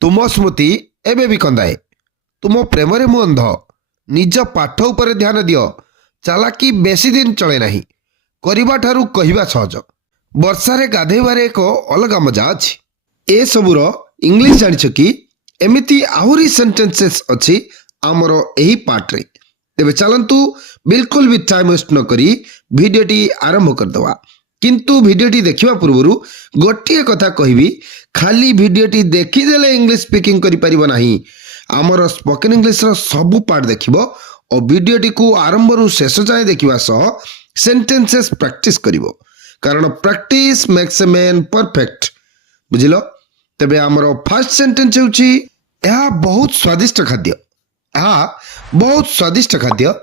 तुम स्मृति एबे भी कंदाए तुम प्रेम रे मु अंध निज पाठ उपरे ध्यान दियो चालाकी बेसी दिन चले नहीं करबा ठारू कहिबा सहज वर्षा रे गाधेबारे एक अलग मजा अछि ए सबुर इंग्लिश जानिछ कि एमिति आहुरी सेंटेंसेस अछि आमर एही पार्ट रे तेबे चलंतु बिल्कुल भी टाइम वेस्ट न करी भिडियोटी आरंभ कर दवा किंतु भिडियोटी देखिबा पूर्वरु गोटिए कथा कहिबी खाली भिडियोटी देखि देले इंग्लिश स्पीकिंग करि परिबो नाही आमर स्पोकन इंग्लिश रो सब पार्ट देखिबो और भिडियोटी को आरंभ रु शेष जाय देखिबा सह सेंटेंसेस प्रैक्टिस करिवो कारण practice makes a man perfect बुझिलो तबे आमर फर्स्ट सेंटेंस होची यह बहुत स्वादिष्ट खाद्य बहुत स्वादिष्ट खाद्य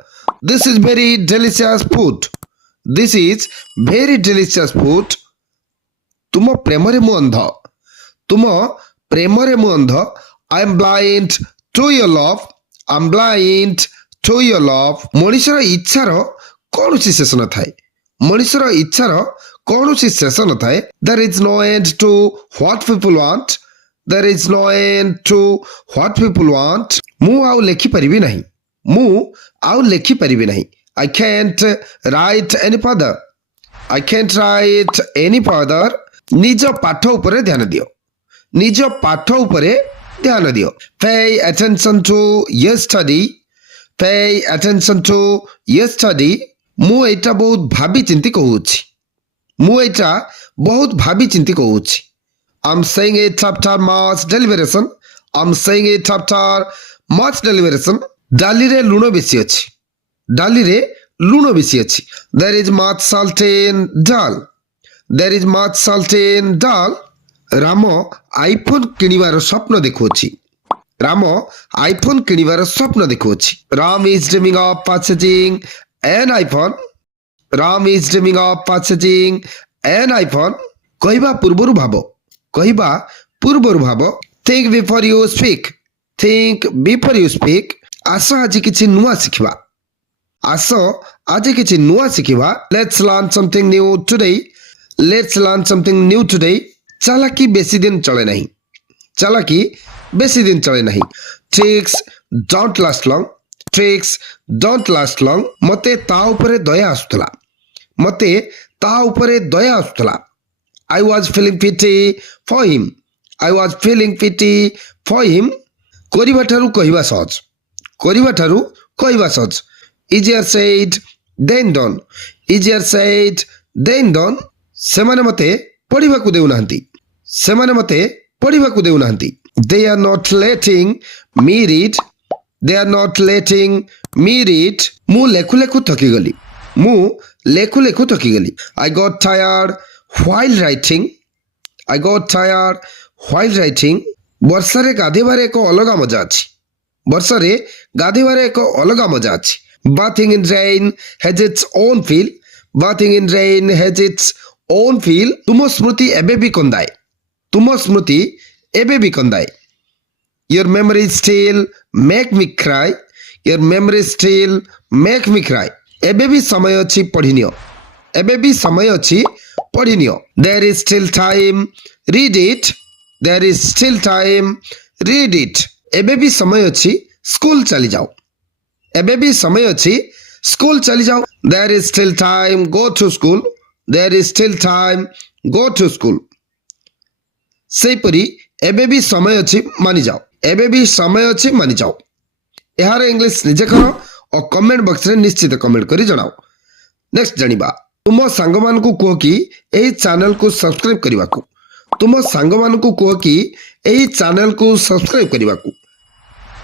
this is very delicious food this is very delicious food तुम प्रेम रे मु अंध तुम प्रेम रे मु अंध I am blind to your love I am blind to your love मनुष्यर इच्छार कौन सी शेष न थाए मनुष्यर इच्छार कौन सी शेष न थाए there is no end to what people want there is no end to what people want मु आउ लेखि परिबी नहीं मु आउ लेखि परिबी नहीं I can't write any further. I can't write any further. निज पाठ उपरे ध्यान दियो निज पाठ उपरे ध्यान दियो pay attention to your study pay attention to your study मु एटा बहुत भाबी चिंती कहूछि मु एटा बहुत भाबी चिंती कहूछि I'm saying it after much deliberation I'm saying it after much deliberation डाली रे लूण बेसी अछि डाली रे लूण बेसी अछि there is much salt in dal there is much salt in dal Ram iPhone किनिबार स्वप्न देखुछि राम आईफोन किनिबार स्वप्न देखुछि Ram is dreaming of purchasing an iPhone Ram is dreaming of purchasing an iPhone कहबा पूर्वरु भाबो think before you speak think before you speak आस आज किछि नुआ सिखबा आस आज किछि नुआ सिखबा let's learn something new today let's learn something new today चालाकी बेसी दिन चले नहीं चालाकी बेसी दिन चले नहीं tricks don't last long tricks don't last long मते ता ऊपर दया आसुतला मते ता ऊपर दया आसुतला I was feeling pity for him I was feeling pity for him करिबा ठारू कहिबा सहज करिबा ठारू कहिबा सहज easier said than done easier said than done सेमाने मते पढ़िबा को देउ नाहंती सेमाने मते पढ़िबा को देउ नाहंती they are not letting me read they are not letting me read मु लेखु लेखु थकी गली मु लेखु लेखु थकी गली I got tired while writing I got tired while writing वर्षा रे गाधेबारे एक अलग मजा अछि वर्षा रे गाधेबारे एक अलग मजा अछि Bathing in rain has its own feel. Bathing in rain has its own feel. तुम स्मृति एबे भी कंदाए. तुम स्मृति एबे भी कंदाए. Your memories still make me cry. Your memories still make me cry. एबे भी समय अछि पढ़िनियो. एबे भी समय अछि पढ़िनियो. There is still time. Read it. There is still time. Read it. एबे भी समय अछि स्कूल चली जाओ. एबे भी समय अछि स्कूल चली जाओ there is still time go to school there is still time go to school सेही परी एबे भी समय अछि मानि जाओ एबे भी समय अछि मानि जाओ यार इंग्लिश निजे करो और कमेंट बॉक्स रे निश्चित कमेंट करी जणाओ नेक्स्ट जानिबा तुम सांग मान को कहो कि एही चैनल को सब्सक्राइब करिवा को तुम सांग मान को कहो कि एही चैनल को सब्सक्राइब करिवा को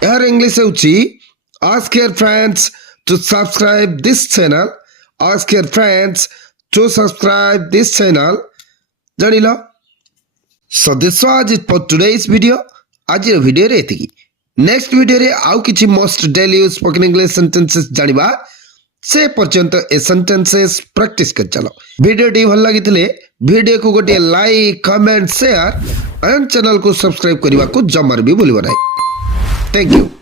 यार इंग्लिश होची Ask your friends to subscribe this channel. Ask your friends to subscribe this channel. Janila. So this was it for today's video. आज video रे एतिकी. Next video रे आउ किछि most daily use spoken English sentences जानिबा से पर्यंत ए sentences practice कर चलो. Video T भल लागितले वीडियो को गोटे like comment share and channel को सब्सक्राइब करबा को जमर भी भूलिबो नाही. Thank you.